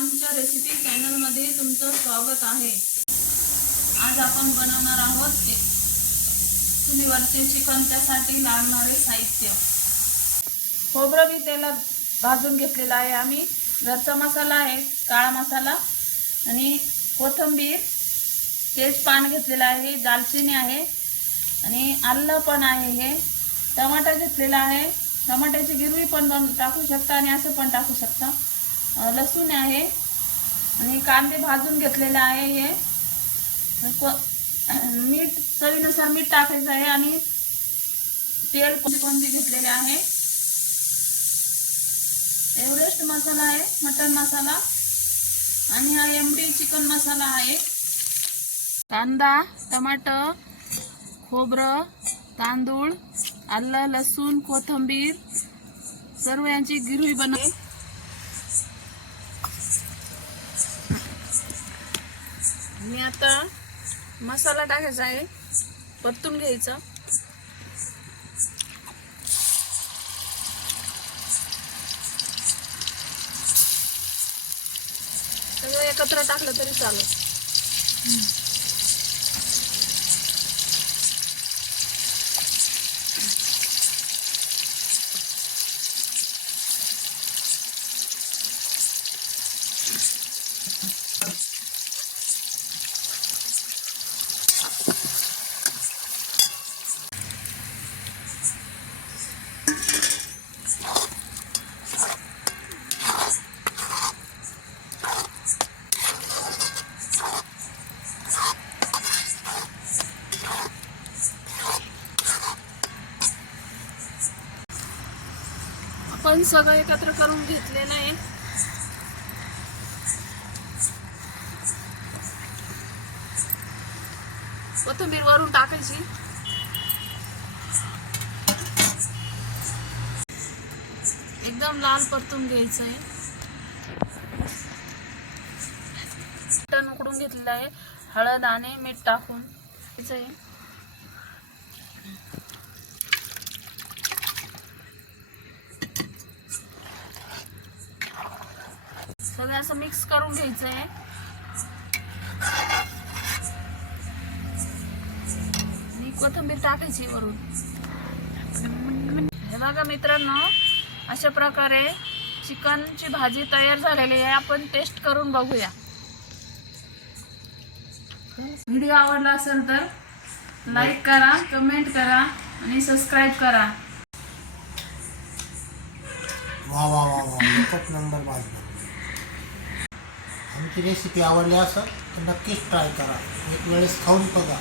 आमच्या रेसिपी चॅनलमध्ये तुमचं स्वागत आहे। आज आपण बनवणार आहोत चुलीवरचे चिकन। त्यासाठी लागणारे साहित्य: खोबरं मी तेलात भाजून घेतलेलं आहे। आम्ही घरचा मसाला आहे, काळा मसाला आणि कोथिंबीर, तेजपान घेतलेला आहे, दालचिनी आहे आणि आलं पण आहे। हे टमाटर घेतलेला आहे, टमाट्याची गिरवी पण टाकू शकता आणि असं पण टाकू शकता। लसूण आहे आणि कांदे भाजून घेतलेले आहे। हे मीठ चवीनुसार मीठ टाकायचं आहे आणि तेल कोणते घेतलेले आहे। एव्हरेस्ट मसाला आहे, मटन मसाला आणि हा एमडी चिकन मसाला आहे। कांदा, टमाटर, खोबरं, तांदूळ, आलं, लसूण, कोथिंबीर सर्व यांची गिरवी बनवली। मी आता मसाला टाकायचा आहे, परतून घ्यायचा। सगळं एकत्र टाकलं तरी चालेल। आपण सगळं एकत्र करून घेतलेलं आहे। कोथिंबीर वरून टाकायची। एकदम लाल परतून घ्यायचं आहे। मटण उकडून घेतलेलं आहे, हळद आणि मीठ टाकून घ्यायचं आहे। सगळं असं मिक्स करून घ्यायचं आहे आणि कोथिंबीर टाकायची वरून। हे बघा मित्रांनो, अशा प्रकारे चिकनची भाजी तयार झालेली आहे। आपण टेस्ट करून बघूया। व्हिडिओ आवडला असेल तर लाईक करा, कमेंट करा आणि सबस्क्राईब करा। वा वा वा वा, एकच नंबर भाजी। आमची रेसिपी आवडली असेल तर नक्कीच ट्राय करा, एक वेळेस खाऊन बघा।